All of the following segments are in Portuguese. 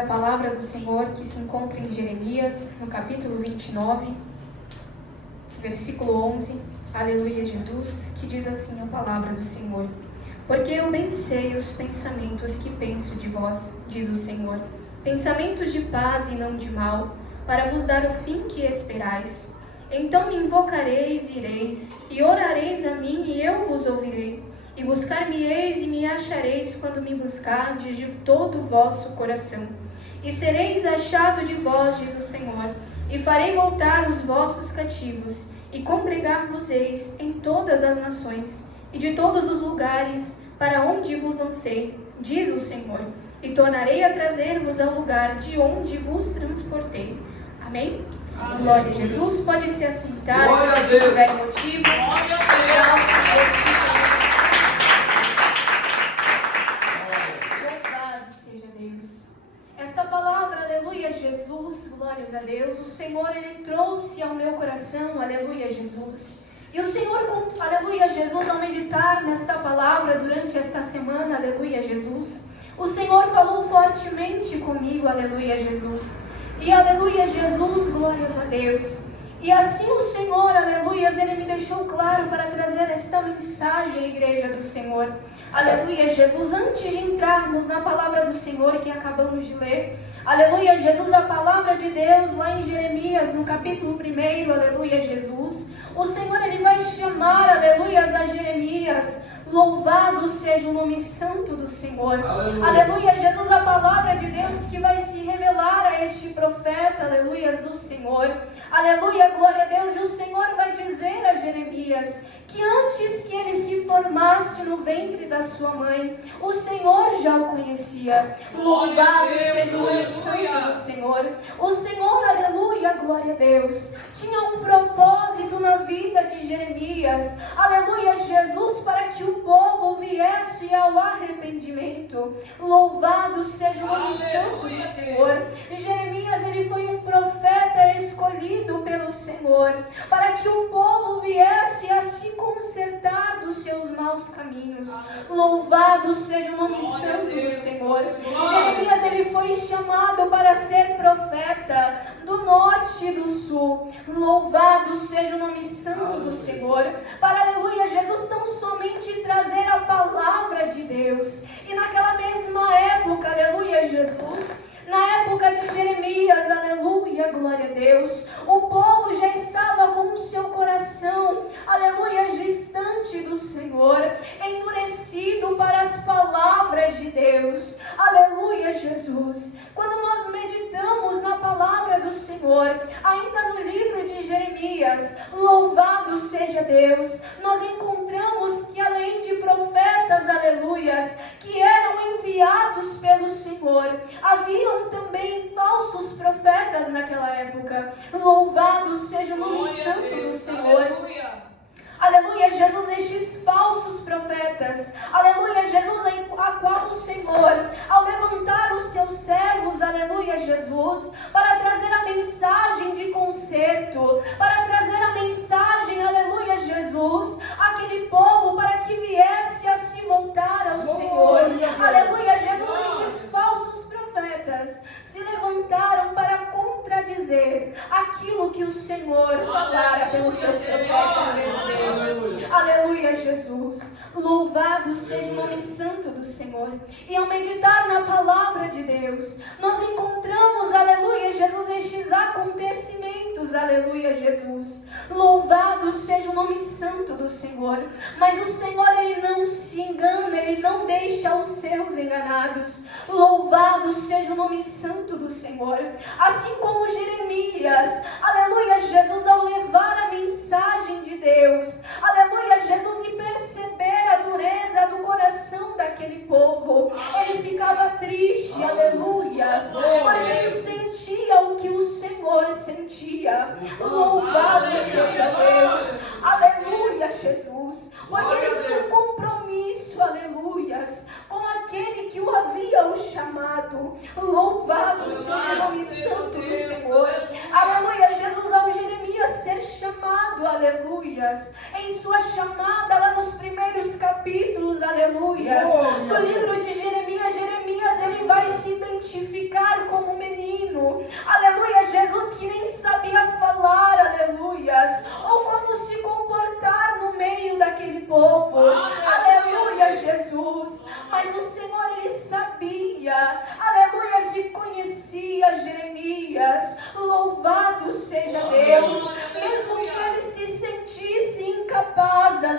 a palavra do Senhor que se encontra em Jeremias, no capítulo 29, versículo 11, aleluia Jesus, que diz assim a palavra do Senhor: porque eu bem sei os pensamentos que penso de vós, diz o Senhor, pensamentos de paz e não de mal, para vos dar o fim que esperais. Então me invocareis e ireis, e orareis a mim e eu vos ouvirei. E buscar-me-eis e me achareis quando me buscardes de todo o vosso coração. E sereis achado de vós, diz o Senhor, e farei voltar os vossos cativos, e congregar-vos-eis em todas as nações, e de todos os lugares para onde vos lancei, diz o Senhor, e tornarei a trazer-vos ao lugar de onde vos transportei. Amém? Amém. Glória a Jesus. Pode se assentar, se tiver motivo. Glória a Deus. Louvado seja Deus. Esta palavra, aleluia Jesus, glórias a Deus, o Senhor, Ele trouxe ao meu coração, aleluia Jesus. E o Senhor, aleluia Jesus, ao meditar nesta palavra durante esta semana, aleluia Jesus, o Senhor falou fortemente comigo, aleluia Jesus. E aleluia Jesus, glórias a Deus. E assim o Senhor, aleluias, Ele me deixou claro para trazer esta mensagem, igreja do Senhor. Aleluia Jesus, antes de entrarmos na palavra do Senhor que acabamos de ler, aleluia Jesus, a palavra de Deus lá em Jeremias, no capítulo 1, aleluia Jesus, o Senhor, Ele vai chamar, aleluias, a Jeremias. Louvado seja o nome santo do Senhor. Aleluia. Aleluia, Jesus, a palavra de Deus que vai se revelar a este profeta, aleluias, do Senhor. Aleluia, glória a Deus. E o Senhor vai dizer a Jeremias que antes que ele se formasse no ventre da sua mãe, o Senhor já o conhecia. Louvado seja o nome santo do Senhor. O Senhor, aleluia, glória a Deus, tinha um propósito na vida de Jeremias, aleluia, Jesus, para que o povo viesse ao arrependimento. Louvado seja o nome santo do Senhor. Jeremias, ele foi um profeta escolhido pelo Senhor, para que o povo viesse a se consertar dos seus maus caminhos. Louvado seja o nome santo do Senhor. Jeremias, ele foi chamado para ser profeta do norte e do sul. Louvado seja o nome santo do Senhor. Para, aleluia, Jesus, tão somente trazer a palavra de Deus. E naquela mesma época, aleluia, Jesus, na época de Jeremias, aleluia, glória a Deus, o povo já estava com o seu coração, aleluia, distante do Senhor, endurecido para as palavras de Deus, aleluia, Jesus. Quando nós meditamos na palavra do Senhor, ainda no livro de Jeremias, louvado seja Deus, nós encontramos que além de profetas, aleluias, que eram enviados pelo Senhor, haviam também falsos profetas naquela época. Louvado seja o nome santo do Senhor. Aleluia. Aleluia, Jesus, estes falsos profetas, aleluia, Jesus, a qual o Senhor, ao levantar os seus servos, aleluia, Jesus, para trazer a mensagem de conserto, para trazer a mensagem, aleluia, Jesus, àquele povo, para que viesse a se voltar ao Senhor, aleluia, Jesus, estes falsos profetas se levantaram para contradizer aquilo que o Senhor falara pelos seus profetas verdadeiros. Aleluia, Jesus. Louvado seja o nome santo do Senhor. E ao meditar na palavra de Deus, nós encontramos, aleluia, Jesus, estes acontecimentos, aleluia, Jesus. Louvado seja o nome santo do Senhor. Mas o Senhor, Ele não se engana, Ele não deixa os seus enganados. Louvado seja o nome santo do Senhor. Assim como Jeremias, aleluia, Jesus, ao levar a mensagem de Deus, aleluia, Jesus, e perceber a dureza do coração daquele povo, ele ficava triste, aleluia, porque ele sentia o que o Senhor sentia. Louvado seja Deus, aleluia, Jesus, porque ele tinha um compromisso, aleluias, com aquele que o havia o chamado. Louvado seja o nome santo do Senhor. Aleluia, Jesus, ao Jeremias ser chamado, aleluias, em sua chamada lá nos primeiros capítulos, aleluias, do livro de Jeremias, ele vai se identificar com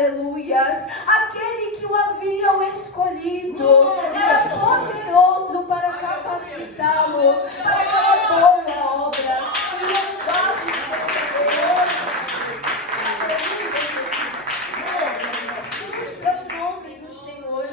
aleluias. Aquele que o haviam escolhido era poderoso para capacitá-lo para aquela boa obra. Louvado seja Deus. Santo é o nome do Senhor.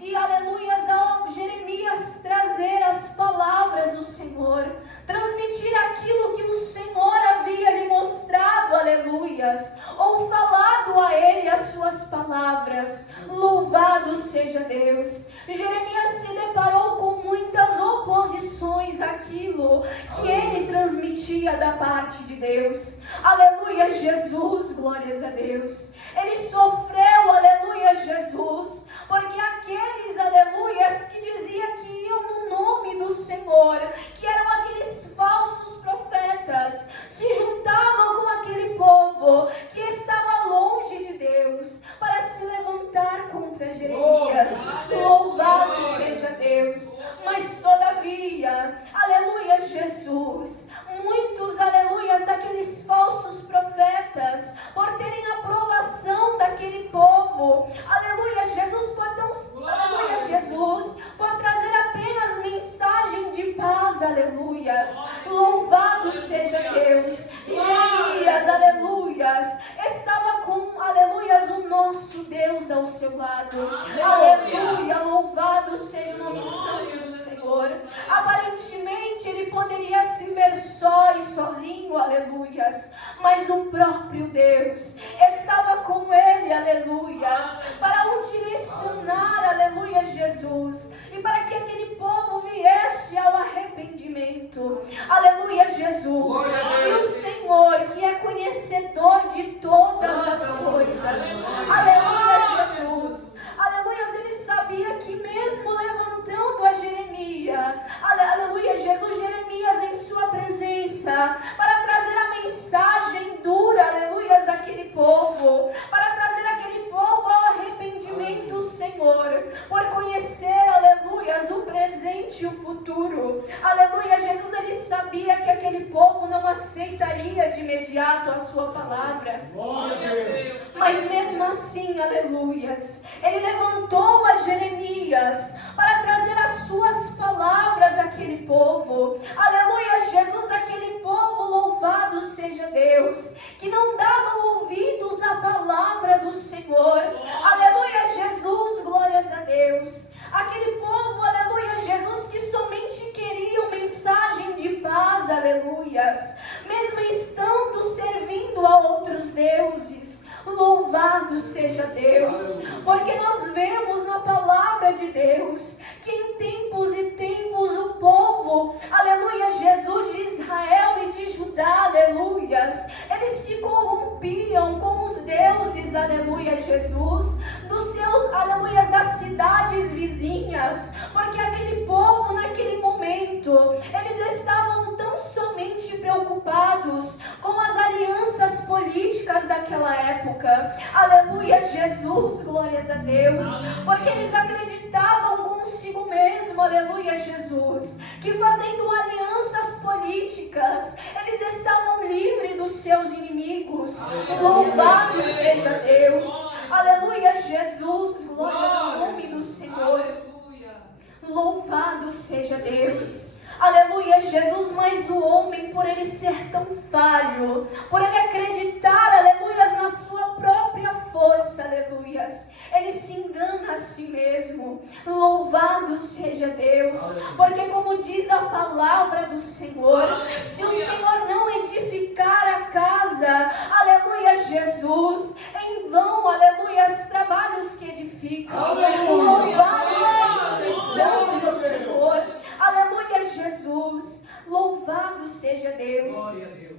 E aleluias, ao Jeremias trazer as palavras do Senhor, transmitir aquilo que o Senhor havia lhe mostrado, aleluias, ou falado a ele as suas palavras. Louvado seja Deus. Jeremias se deparou com muitas oposições àquilo que ele transmitia da parte de Deus. Aleluia, Jesus, glórias a Deus. Ele sofreu, aleluia, Jesus, porque aqueles, aleluias, que diziam que iam no nome do Senhor, que eram aqueles falsos profetas, se juntavam com aquele povo que estava longe de Deus para se levantar contra Jeremias. Louvado seja Deus. Mas todavia, aleluia, Jesus, muitos, aleluias, daqueles falsos profetas, por terem aprovação daquele povo, aleluia, Jesus, aleluia, Jesus, por trazer apenas mensagem de paz, aleluias. Louvado seja Deus. Jeremias, aleluias, estava com, aleluias, o nosso Deus ao seu lado. Aleluia, louvado seja o nome santo do Senhor. Aparentemente ele poderia se ver só e sozinho, aleluias, mas o próprio Deus estava com ele, aleluias, para o direcionar, aleluia, Jesus, e para que aquele povo viesse ao arrependimento, aleluia, Jesus. E o Senhor, que é conhecedor de todas as coisas, aleluia, Jesus, aleluia, ele sabia que mesmo levantando a Jeremias, aleluia, Jesus, Jeremias em sua presença, para trazer a mensagem dura, aleluia, àquele povo, para trazer aquele povo ao arrependimento, Senhor, por conhecer, aleluia, o presente e o futuro, aleluia, Jesus, ele sabia que aquele povo não aceitaria de imediato a sua palavra, mas mesmo assim, aleluias, ele levantou a Jeremias para trazer as suas palavras àquele povo, aleluia, Jesus, aquele povo, louvado seja Deus, que não davam ouvidos à palavra do Senhor, aleluia, Jesus, glórias a Deus, aquele povo, aleluia, Jesus, que somente queriam mensagem de paz, aleluias, mesmo estando servindo a outros deuses. Louvado seja Deus, porque nós vemos na palavra de Deus que em tempos e tempos o povo, aleluia, Jesus, de Israel e de Judá, aleluias, eles se corrompiam com os deuses, aleluia, Jesus, dos seus, aleluias, das cidades vizinhas, porque aquele povo naquele momento, eles estavam tão somente preocupados com as alianças políticas daquela época, aleluia, Jesus, glórias a Deus, porque eles acreditavam consigo mesmo, aleluia, Jesus, que fazendo alianças políticas, eles estavam livres dos seus inimigos. Louvado seja Deus, aleluia, Jesus, glórias ao nome do Senhor. Louvado seja Deus, aleluia, Jesus. Mas o homem, por ele ser tão falho, por ele acreditar, aleluias, na sua própria força, aleluias, ele se engana a si mesmo. Louvado seja Deus, porque como diz a palavra do Senhor, se o Senhor não edificar a casa, aleluia, Jesus, em vão, aleluia, os trabalhos que edificam. Louvado seja o nome santo do Senhor, aleluia, Jesus, louvado seja Deus. Glória a Deus.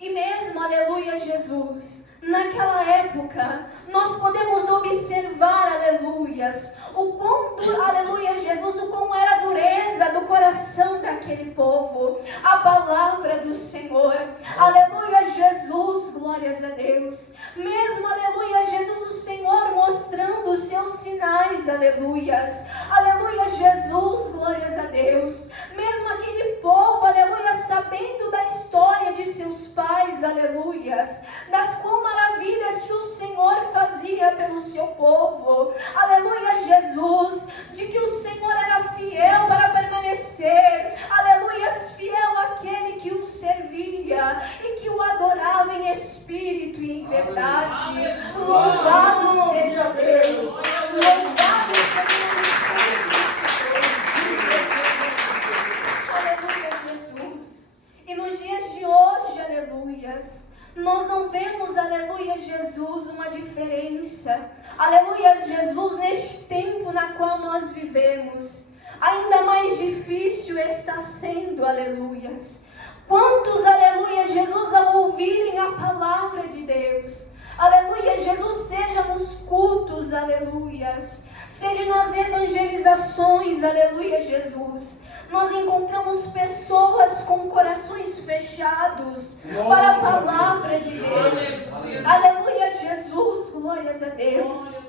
E mesmo, aleluia, Jesus, naquela época, nós podemos observar, aleluias, o quão, aleluia, Jesus, o quão era a dureza do coração daquele povo, a palavra do Senhor, aleluia, Jesus, glórias a Deus, mesmo, aleluia, Jesus, o Senhor mostrando os seus sinais, aleluias, Jesus, glórias a Deus, mesmo aquele povo, aleluia, sabendo da história de seus pais, aleluias, das quão maravilhas que o Senhor fazia pelo seu povo. Aleluia, Jesus, de que o Senhor era fiel para permanecer. Aleluia, fiel àquele que o servia e que o adorava em espírito e em verdade. Louvado seja Deus. Louvado seja o nome santo do Senhor. Aleluia, Jesus. E nos dias de hoje, aleluias, nós não vemos, aleluia, Jesus, uma diferença. Aleluia, Jesus, neste tempo na qual nós vivemos, ainda mais difícil está sendo, aleluias. Quantos, aleluia, Jesus, ao ouvirem a palavra de Deus, aleluia, Jesus, seja nos cultos, aleluias, seja nas evangelizações, aleluia, Jesus, nós encontramos pessoas com corações fechados para a palavra de Deus. Aleluia, Jesus, glórias a Deus.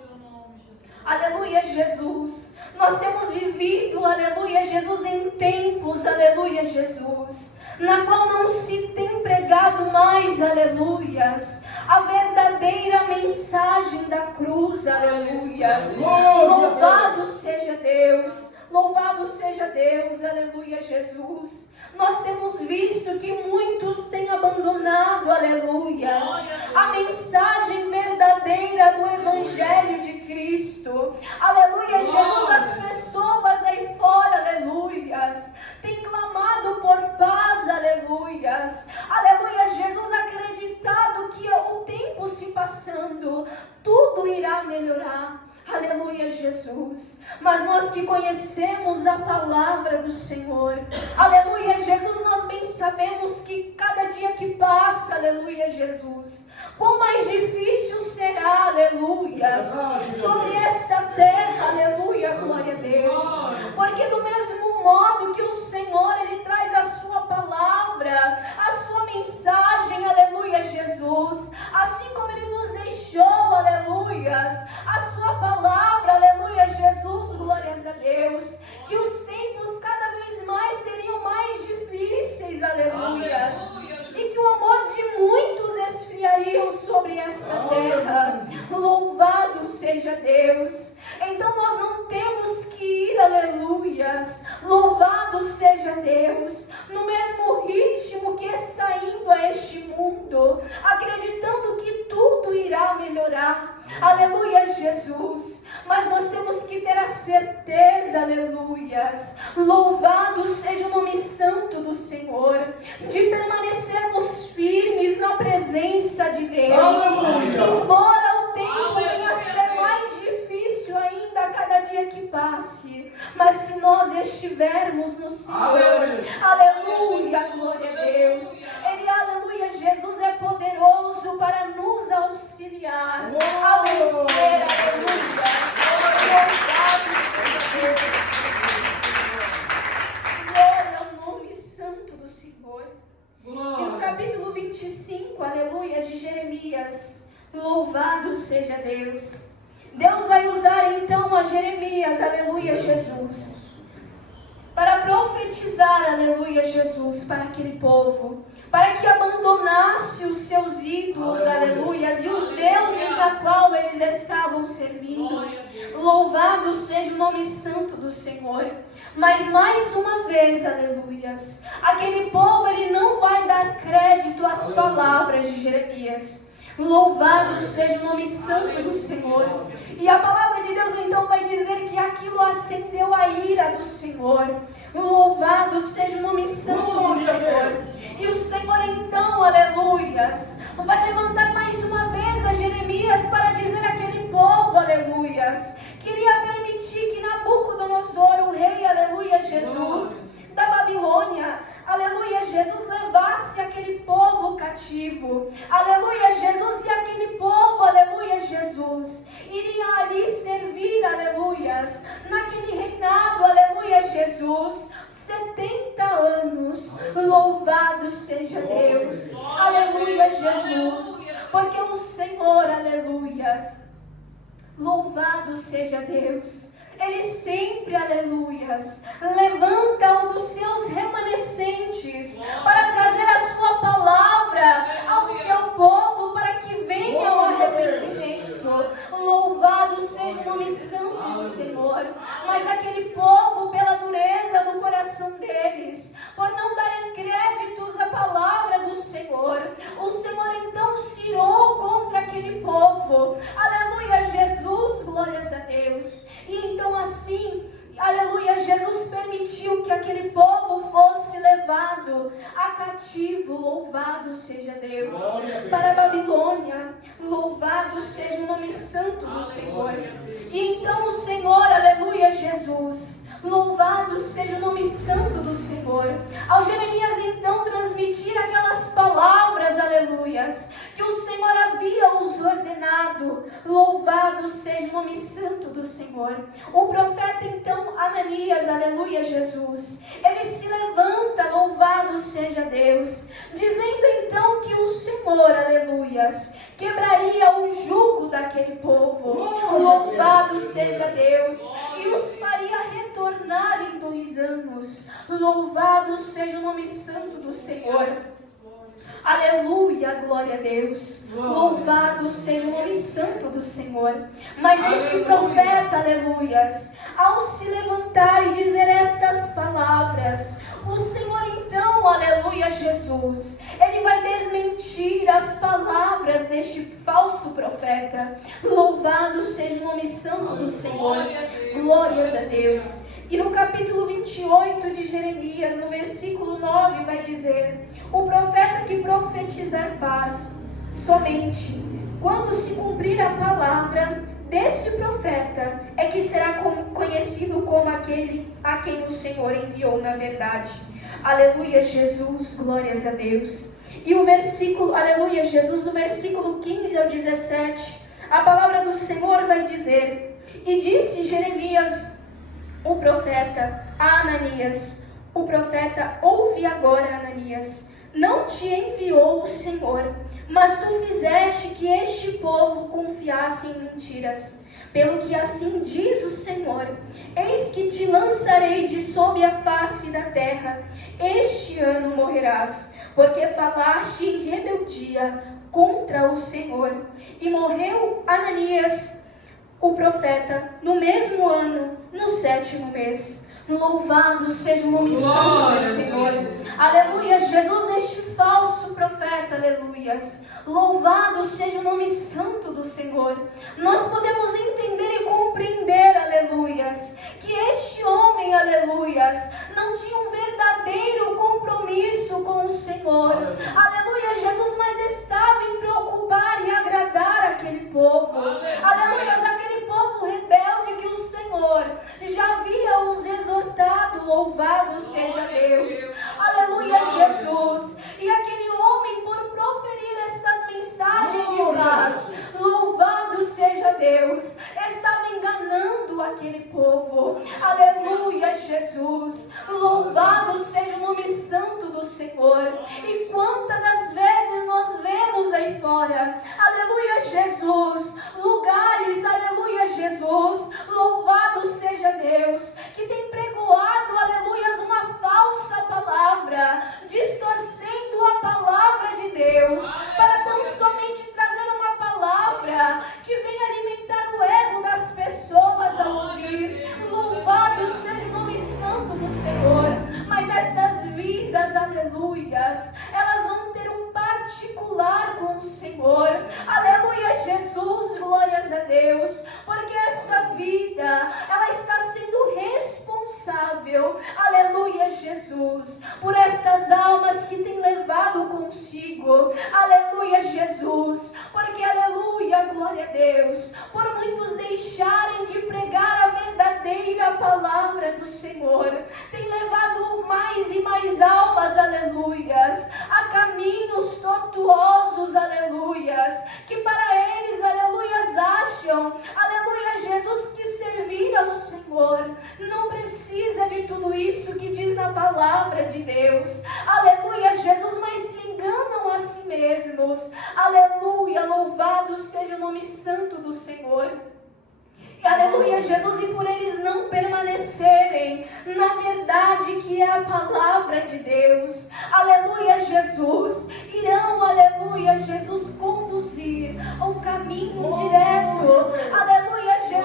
Aleluia, Jesus. Nós temos vivido, aleluia, Jesus, em tempos, aleluia, Jesus, na qual não se tem pregado mais, aleluias, a verdadeira mensagem da cruz, aleluias. Louvado seja Deus. Louvado seja Deus, aleluia, Jesus. Nós temos visto que muitos têm abandonado, aleluias, a mensagem verdadeira do Evangelho de Cristo. Aleluia, Jesus, as pessoas aí fora, aleluias, têm clamado por paz, aleluias. Aleluia, Jesus, acreditado que o tempo se passando, tudo irá melhorar. Aleluia, Jesus. Mas nós que conhecemos a palavra do Senhor, aleluia, Jesus, nós bem sabemos que cada dia que passa, aleluia, Jesus, quão mais difícil será, aleluia, sobre esta terra, aleluia, glória a Deus. Porque do mesmo modo que o Senhor, Ele traz a sua palavra, a sua mensagem, aleluia, Jesus, assim como Ele nos deixou, aleluia, a sua palavra, aleluia, Jesus, glórias a Deus, que os tempos cada vez mais seriam mais difíceis, aleluia, e que o amor de muitos esfriariam sobre esta terra. Louvado seja Deus. Então nós não temos que ir, aleluias, louvado seja Deus, no mesmo ritmo que está indo a este mundo, acreditando que tudo irá melhorar, aleluia, Jesus. Mas nós temos que ter a certeza, aleluias, louvado seja o nome santo do Senhor, de permanecermos firmes na presença de Deus, que embora o tempo venha a ser mais difícil ainda a cada dia que passe, mas se nós estivermos no Senhor, aleluia, glória a Deus, Ele, aleluia, Jesus é poderoso para nos auxiliar a vencer, aleluia. Glória ao nome santo do Senhor. E no capítulo 25, aleluia, de Jeremias, louvado seja Deus. Deus vai usar então a Jeremias, aleluia, Jesus, para profetizar, aleluia, Jesus, para aquele povo, para que abandonasse os seus ídolos, aleluias, e os deuses na qual eles estavam servindo. Louvado seja o nome santo do Senhor. Mas mais uma vez, aleluias, aquele povo, ele não vai dar crédito às palavras de Jeremias. Louvado seja o nome santo do Senhor. E a palavra de Deus então vai dizer que aquilo acendeu a ira do Senhor. Louvado seja o nome santo do Senhor. E o Senhor então, aleluias, vai levantar mais uma vez a Jeremias para dizer àquele povo, aleluias, queria permitir que Nabucodonosor, o rei, aleluia, Jesus, da Babilônia, aleluia, Jesus, levasse aquele povo cativo, aleluia, Jesus, e aquele povo, aleluia, Jesus, iria ali servir, aleluias, naquele reinado, aleluia, Jesus, 70 anos, louvado seja Deus, aleluia, Jesus, porque o Senhor, aleluias, louvado seja Deus, Ele sempre, aleluias, levanta um dos seus remanescentes para trazer a sua palavra ao seu povo, para que venha o arrependimento. Louvado seja o nome santo do Senhor. Mas aquele povo, pela dureza do coração deles, por não darem créditos à palavra do Senhor, o Senhor então se irou contra aquele povo. Aleluia, Jesus, glórias a Deus. E então assim, aleluia, Jesus permitiu que aquele povo fosse levado a cativo. Louvado seja Deus. Para a Babilônia. Louvado seja o nome santo do Senhor. E então o Senhor, aleluia, Jesus, louvado seja o nome santo do Senhor, ao Jeremias então transmitir aquelas palavras, aleluias, que o Senhor havia os ordenado. Louvado seja o nome santo do Senhor. O profeta então Ananias, aleluia, Jesus, ele se levanta, louvado seja Deus, dizendo então que o Senhor, aleluias, quebraria o jugo daquele povo. Louvado seja Deus. E os faria retornar em 2 anos. Louvado seja o nome santo do Senhor. Aleluia, glória a Deus. Louvado seja o nome santo do Senhor. Mas este profeta, aleluias, ao se levantar e dizer estas palavras, o Senhor então, aleluia, Jesus, ele vai desmentir as palavras deste falso profeta. Louvado seja o nome santo do Senhor. Glórias a Deus. E no capítulo 28 de Jeremias, no versículo 9, vai dizer: o profeta que profetizar paz, somente quando se cumprir a palavra desse profeta, é que será conhecido como aquele a quem o Senhor enviou na verdade. Aleluia, Jesus, glórias a Deus. E o versículo, aleluia, Jesus, no versículo 15 ao 17, a palavra do Senhor vai dizer: e disse Jeremias, o profeta, a Ananias, o profeta: ouve agora, Ananias, não te enviou o Senhor, mas tu fizeste que este povo confiasse em mentiras. Pelo que assim diz o Senhor: eis que te lançarei de sob a face da terra, este ano morrerás, porque falaste em rebeldia contra o Senhor. E morreu Ananias, o profeta, no mesmo ano, no 7º mês. Louvado seja o nome santo do Senhor. Aleluia, Jesus, este falso profeta, aleluias. Louvado seja o nome santo do Senhor. Nós podemos entender e compreender, aleluias, que este homem, aleluias, não tinha um verdadeiro compromisso com o Senhor. Aleluia, Jesus, mas estava em preocupar e agradar aquele povo. Aleluia, aquele povo rebelde que o Senhor já havia os exortado. Louvado seja Deus. Aleluia, Jesus. E aquele homem, por proferir estas mensagens de paz, louvado seja Deus, estava enganando aquele povo. Aleluia, Jesus. Louvado seja o nome santo do Senhor. E quantas das vezes nós vemos aí fora, aleluia, Jesus, lugares, aleluia, Jesus, louvado seja Deus, que tem pregoado, aleluia, uma falsa palavra, distorcendo a palavra de Deus, para tão somente trazer uma palavra que venha alimentar o ego das pessoas ao ouvir. Louvado seja o nome santo do Senhor. Mas estas vidas, aleluias, elas vão ter um particular com o Senhor. Aleluia, Jesus, glórias a Deus, porque esta vida, ela está sendo responsável, aleluia, Jesus, por estas almas que tem levado consigo. Aleluia, Jesus, porque, aleluia, glória a Deus, por muitos deixarem de pregar a verdadeira palavra do Senhor, tem levado mais e mais almas, aleluias, a caminhos tortuosos, aleluias, que para eles, aleluias, acham, aleluia, Jesus, que servir ao Senhor não precisa de tudo isso que diz na palavra de Deus. Aleluia, Jesus, mas se enganam a si mesmos. Aleluia, louvado seja o nome santo do Senhor. Aleluia, Jesus, e por eles não permanecerem na verdade que é a palavra de Deus, aleluia, Jesus, irão, aleluia, Jesus, conduzir ao caminho direto, aleluia, Jesus.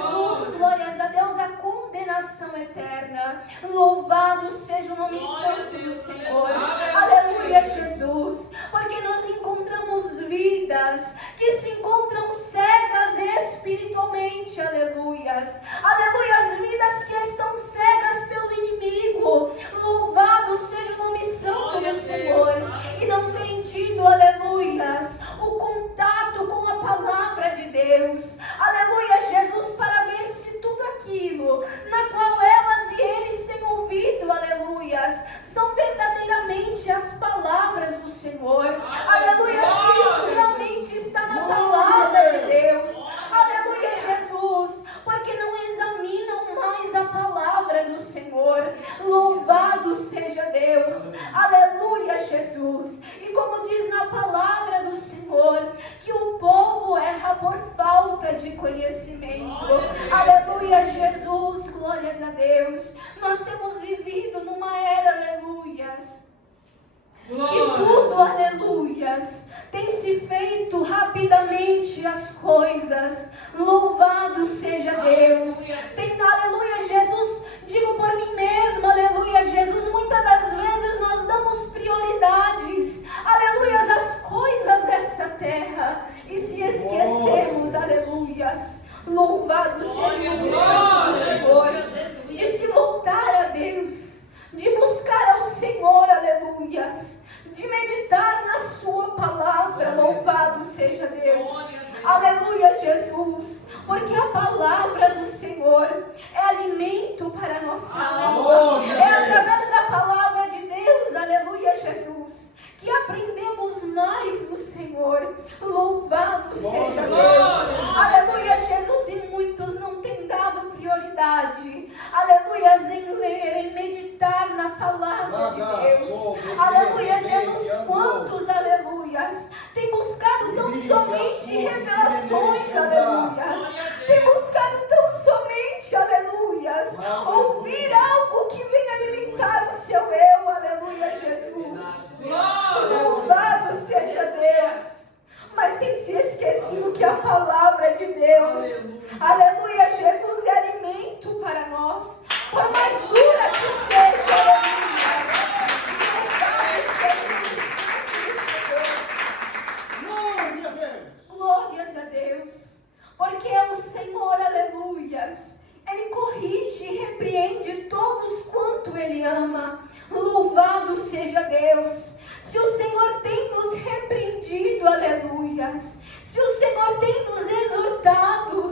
vida. Louvado seja o nome santo do Senhor. Aleluia, Jesus. Porque nós encontramos vidas que se encontram cegas espiritualmente. Aleluias. Aleluia, as vidas que estão cegas pelo inimigo. Louvado seja o nome santo do Senhor. E não tem tido, aleluias, o contato com a palavra de Deus. Aleluia, Jesus, para ver se tudo aquilo na qual elas e eles têm ouvido, aleluias, são verdadeiramente as palavras do Senhor. Aleluia, se isso realmente está na palavra de Deus. Aleluia, Jesus, porque não examinam mais a palavra do Senhor. Louvado seja Deus. Aleluia, Jesus. E como diz na palavra do Senhor, que o povo erra por falta de conhecimento. Aleluia, Jesus. Glórias a Deus. Nós temos vivido numa era, aleluias, que tudo, aleluias, tem se feito rapidamente as coisas. Louvado seja Deus. Tem, aleluia, Jesus, digo por mim mesma, aleluia, Jesus, muitas das vezes nós damos prioridades, aleluia, às coisas desta terra e se esquecemos, aleluias, louvado seja o nome santo do Senhor, de se voltar a Deus, de buscar ao Senhor, aleluias, de meditar na sua palavra. Louvado seja Deus. Aleluia, Jesus, porque a palavra do Senhor é alimento para a nossa alma. É através da palavra de Deus, aleluia, Jesus, que aprendemos mais do Senhor. Louvado seja Deus. Aleluia, Jesus, e muitos não têm dado prioridade, aleluia, em ler, em meditar na palavra de Deus. Aleluia, Jesus, quantos, aleluias, têm buscado tão somente revelações, aleluias, têm buscado tão somente, aleluias, ouvir algo que venha alimentar o seu eu, aleluia, Jesus. Louvado seja Deus. Mas tem se esquecido que a palavra de Deus, aleluia, Jesus, é alimento para nós, por mais dura que seja, aleluia. Louvado seja o nome santo do Senhor. Glórias a Deus, porque o Senhor, aleluias, Ele corrige e repreende todos quanto Ele ama. Louvado seja Deus. Se o Senhor tem nos repreendido, aleluias, se o Senhor tem nos exortado,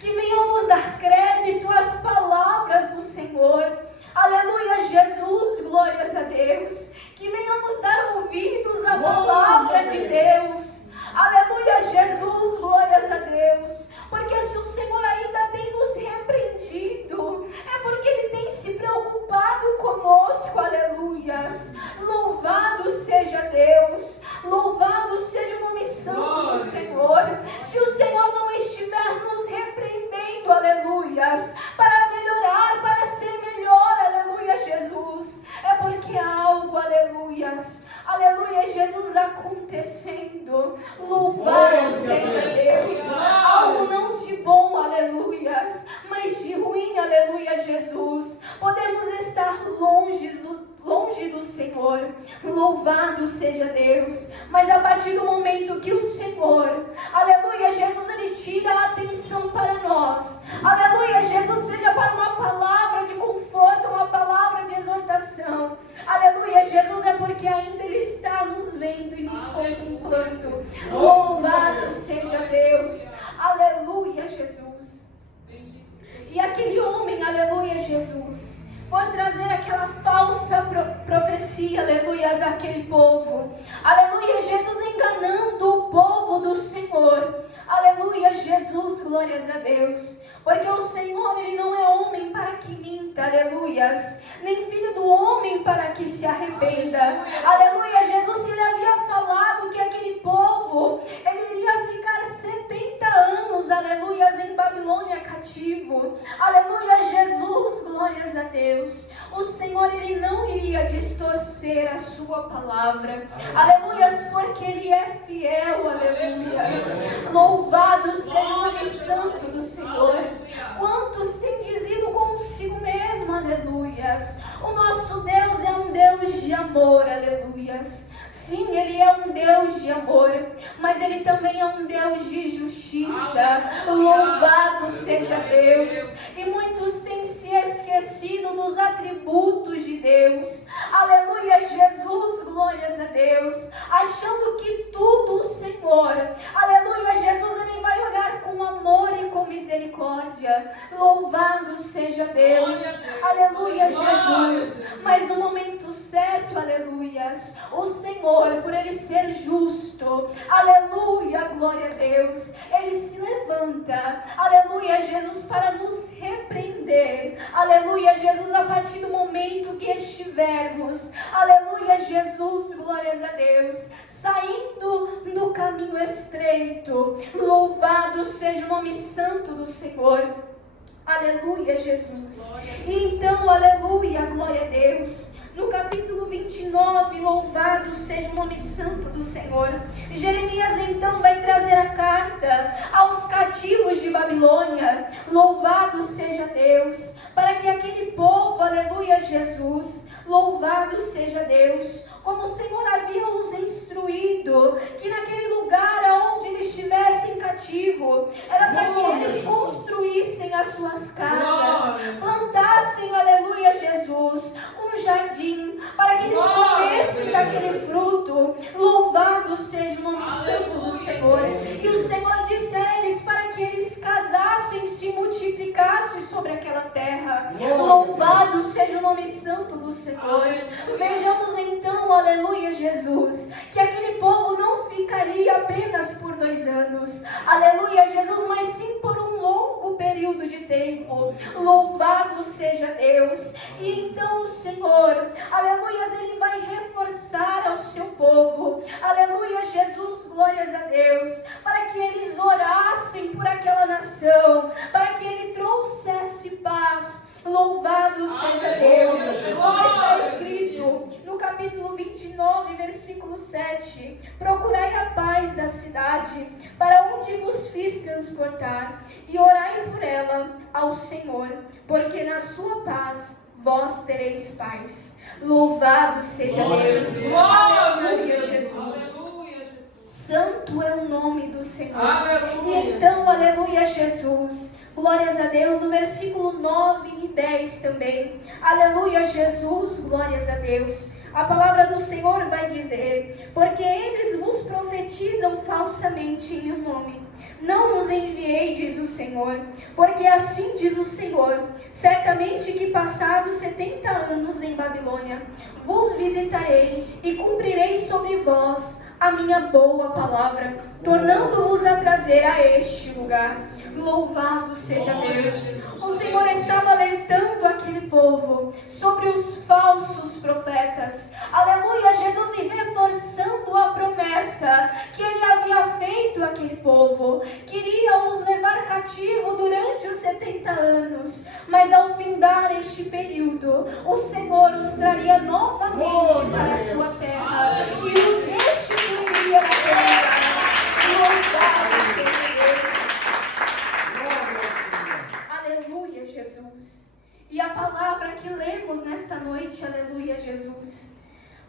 que venhamos dar crédito às palavras do Senhor, aleluia, Jesus, glórias a Deus, que venhamos dar ouvidos à palavra de Deus, aleluia, Jesus, glórias a Deus, porque se o Senhor ainda tem nos repreendido, é porque Ele tem se preocupado conosco, aleluias. Louvado seja Deus, louvado seja o nome santo do Senhor. Se o Senhor não estiver nos repreendendo, aleluias, para melhorar, para ser melhor, aleluia, Jesus, é porque há algo, aleluias, aleluia, Jesus, acontecendo. Louvado seja Deus. Algo não de bom, aleluias, mas de ruim, aleluia, Jesus. Podemos estar longe do Senhor. Louvado seja Deus. Mas a partir do momento que o Senhor, aleluia, Jesus, Ele tira a atenção para nós, aleluia, Jesus, seja para uma palavra de conforto, uma palavra de exortação, aleluia, Jesus, é porque ainda Ele está nos vendo e nos contemplando. Louvado seja Deus. Aleluia, Jesus. E aquele homem, aleluia, Jesus, por trazer aquela falsa profecia, aleluia, àquele povo, aleluia, Jesus, enganando o povo do Senhor, aleluia, Jesus, glórias a Deus, porque o Senhor, Ele não é homem para que minta, aleluias, nem filho do homem para que se arrependa, aleluia, Jesus, Ele havia falado que aquele povo, ele iria ficar 70 anos, aleluias, em Babilônia cativo, aleluia, Jesus, glórias a Deus. O Senhor, Ele não iria distorcer a sua palavra, aleluias, porque Ele é fiel, aleluias. Louvado seja o nome santo do Senhor. Quantos têm dizido consigo mesmo, aleluias, um Deus de justiça. Louvado seja Deus. E muitos têm se esquecido dos atributos de Deus. Aleluia, Jesus, glórias a Deus. Achando que tudo o Senhor, aleluia, Jesus, Ele vai olhar com amor e com misericórdia. Louvado seja Deus. Aleluia, Jesus. Mas no momento certo, aleluias, o Senhor, por Ele ser justo, aleluia, glória a Deus, Ele se levanta, aleluia, Jesus, para nos repreender. Aleluia, Jesus, a partir do momento que estivermos, aleluia, Jesus, glórias a Deus, saindo do caminho estreito. Louvado seja o nome santo do Senhor. Aleluia, Jesus. E então, aleluia, glória a Deus. No capítulo 29, louvado seja o nome santo do Senhor. Jeremias então vai trazer a carta aos cativos de Babilônia. Louvado seja Deus, para que aquele povo, aleluia, Jesus, louvado seja Deus, como o Senhor havia os instruído, que naquele lugar onde eles estivessem cativo, era para que eles construíssem as suas casas, plantassem, aleluia, Jesus, um jardim, para que eles comessem daquele fruto. Louvado seja o nome santo do Senhor. E o Senhor disse a eles para que eles casassem, se multiplicassem sobre aquela terra. Louvado seja o nome santo do Senhor. Vejamos então, aleluia, Jesus, que aquele povo não ficaria apenas por 2 anos, aleluia, Jesus, mas sim por um longo período de tempo. Louvado seja Deus. E então o Senhor, aleluia, Ele vai reforçar ao seu povo, aleluia, Jesus, glórias a Deus, para que eles orassem por aquela nação, para que Ele trouxesse paz. Louvado seja Deus. Como está escrito no capítulo 29, versículo 7: procurai a paz da cidade, para onde vos fiz transportar, e orai por ela ao Senhor, porque na sua paz vós tereis paz. Louvado seja Deus. Aleluia, Jesus. Santo é o nome do Senhor. E então, aleluia, Jesus, glórias a Deus, no versículo 9 e 10 também. Aleluia, Jesus, glórias a Deus. A palavra do Senhor vai dizer: porque eles vos profetizam falsamente em meu nome. Não os enviei, diz o Senhor, porque assim diz o Senhor: certamente que passados 70 anos em Babilônia, vos visitarei e cumprirei sobre vós a minha boa palavra, tornando-vos a trazer a este lugar. Louvado seja Deus. O Senhor estava alertando aquele povo sobre os falsos profetas. Aleluia, Jesus, e reforçando a promessa que Ele havia feito àquele povo. Queria os levar cativo durante os 70 anos, mas ao findar este período, o Senhor os traria novamente para a sua terra e os restituiria na terra. Louvado seja Deus. Aleluia, Jesus. E a palavra que lemos nesta noite, aleluia, Jesus.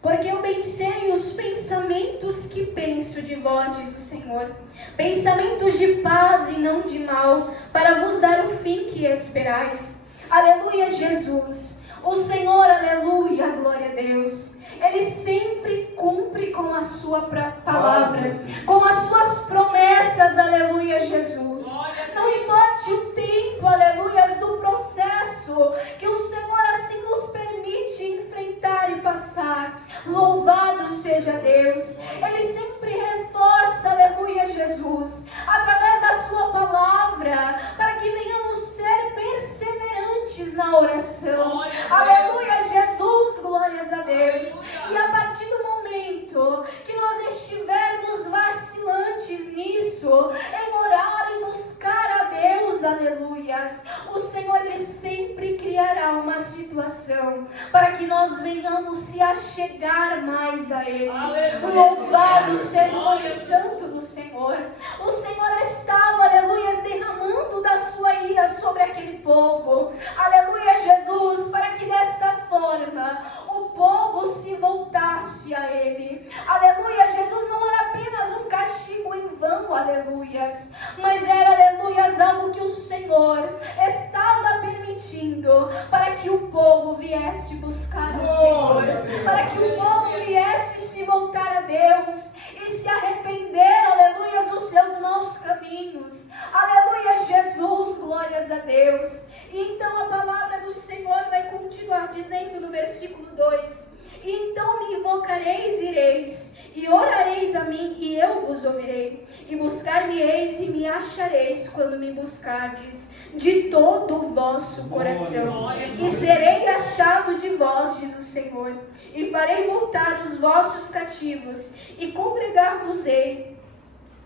Porque eu bem sei os pensamentos que penso de vós, diz o Senhor. Pensamentos de paz e não de mal, para vos dar o fim que esperais. Aleluia, Jesus. O Senhor, aleluia, glória a Deus. Ele sempre cumpre com a sua palavra, com as suas promessas, aleluia, Jesus. Não importa o tempo, aleluia, do processo que o Senhor assim nos permite enfrentar e passar. Louvado seja Deus. Ele sempre reforça, aleluia, Jesus, através da sua palavra, para que venhamos ser perseverantes na oração. Aleluia, Jesus, glórias a Deus. E a partir do momento que nós estivermos vacilantes nisso, em orar, em buscar a Deus, aleluias, o Senhor, Ele sempre criará uma situação para que nós venhamos se achegar mais a Ele. Louvado seja o nome santo do Senhor. O Senhor estava, aleluias, derramando da sua ira sobre aquele povo. Aleluia, Jesus, para que desta forma o povo se voltasse a Ele. Aleluia, Jesus, não era apenas um castigo em vão, aleluia. para que o povo viesse se voltar a Deus e se arrepender, aleluia, dos seus maus caminhos. Aleluia, Jesus, glórias a Deus. E então a palavra do Senhor vai continuar dizendo no versículo 2: e então me invocareis, ireis, e orareis a mim, e eu vos ouvirei, e buscar-me-eis e me achareis, quando me buscardes de todo o vosso coração. E serei achado de vós, diz o Senhor, e farei voltar os vossos cativos, e congregar-vos-ei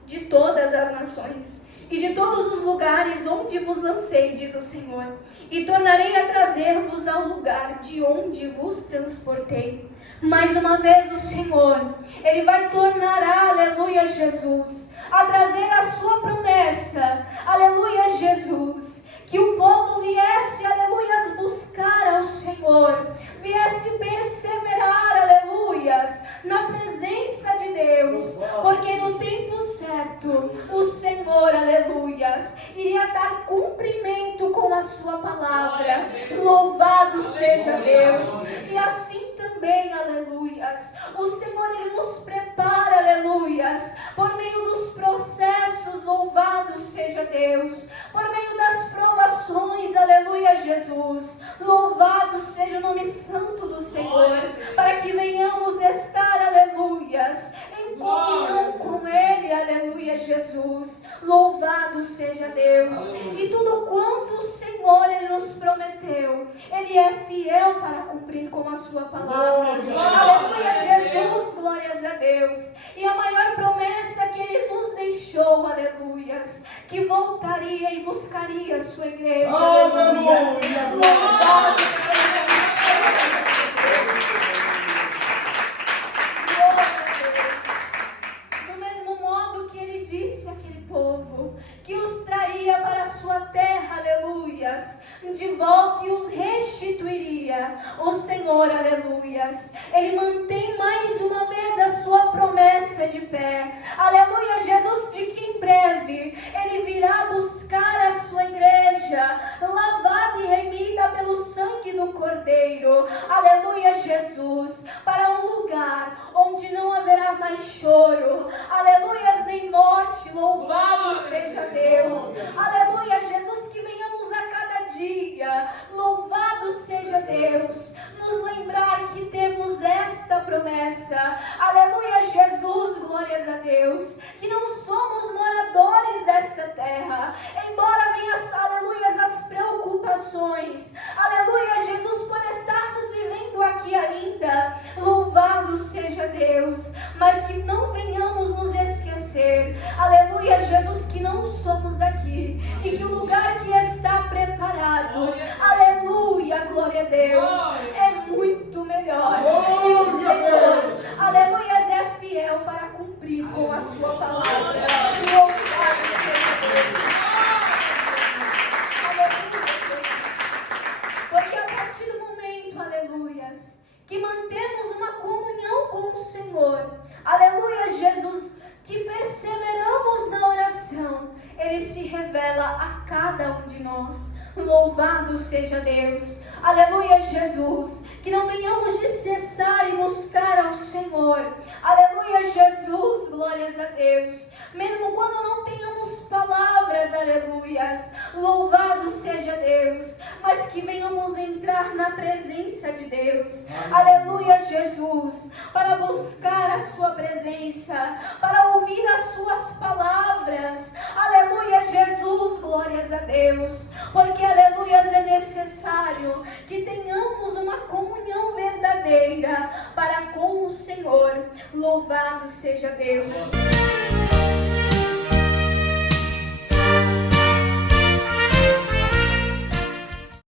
de todas as nações, e de todos os lugares onde vos lancei, diz o Senhor, e tornarei a trazer-vos ao lugar de onde vos transportei. Mais uma vez o Senhor, Ele vai tornar, aleluia, Jesus, a trazer a sua promessa, aleluia, Jesus, que o povo viesse, aleluias, buscar ao Senhor, viesse perseverar, aleluias, na presença de Deus, porque no tempo certo, o Senhor, aleluias, iria dar cumprimento com a sua palavra. Louvado seja Deus. E assim também, aleluias, o Senhor, Ele nos prepara, aleluias, por meio dos processos, louvado seja Deus, por meio das provações, aleluia, Jesus, louvado seja o nome santo do Senhor, para que venhamos estar, aleluias, em comunhão com Ele, aleluia, Jesus, louvado seja Deus. E tudo quanto o Senhor, Ele nos prometeu, Ele é fiel para cumprir com a sua palavra. Aleluia, Jesus, glórias a Deus. E a maior promessa que Ele nos deixou, aleluias, que voltaria e buscaria a sua igreja, aleluias. Louvado seja Deus. Glória a Deus. Do mesmo modo que Ele disse àquele povo que os traria para a sua terra, aleluias, de volta e os restituiria, o Senhor, aleluias, Ele mantém mais uma vez a sua promessa de pé, aleluia, Jesus, de que em breve Ele virá buscar a sua igreja, lavada e remida pelo sangue do Cordeiro, aleluia, Jesus, para um lugar onde não haverá mais choro, aleluia, nem morte, louvado seja Deus, aleluia, Jesus, que venhamos a cada dia, louvado seja Deus, nos lembrar que temos esta promessa, aleluia, Jesus, glórias a Deus, que não somos moradores desta terra, embora venham, aleluia, as preocupações, aleluia, Jesus, por estarmos vivendo aqui ainda, louvado seja Deus, mas que não venhamos nos esquecer, aleluia, Jesus, que não somos daqui, e que o lugar que está preparado, aleluia, glória a Deus, é muito melhor, e o Senhor, aleluia, é fiel para cumprir com a sua palavra. Louvado seja Deus. Aleluia, Jesus. Porque a partir do momento, aleluias, que mantemos uma comunhão com o Senhor, aleluia, Jesus, que perseveramos na oração, Ele se revela a cada um de nós. Louvado seja Deus, aleluia, Jesus, que não venhamos de cessar e buscar ao Senhor, aleluia, Jesus, glórias a Deus, mesmo quando não tenhamos palavras, aleluias, louvado seja Deus, mas que venhamos entrar na presença de Deus, aleluia, Jesus, para buscar a sua presença, para ouvir as suas palavras, aleluia, Jesus, glórias a Deus, porque, aleluia, é necessário que tenhamos uma comunhão verdadeira para com o Senhor, louvado seja Deus.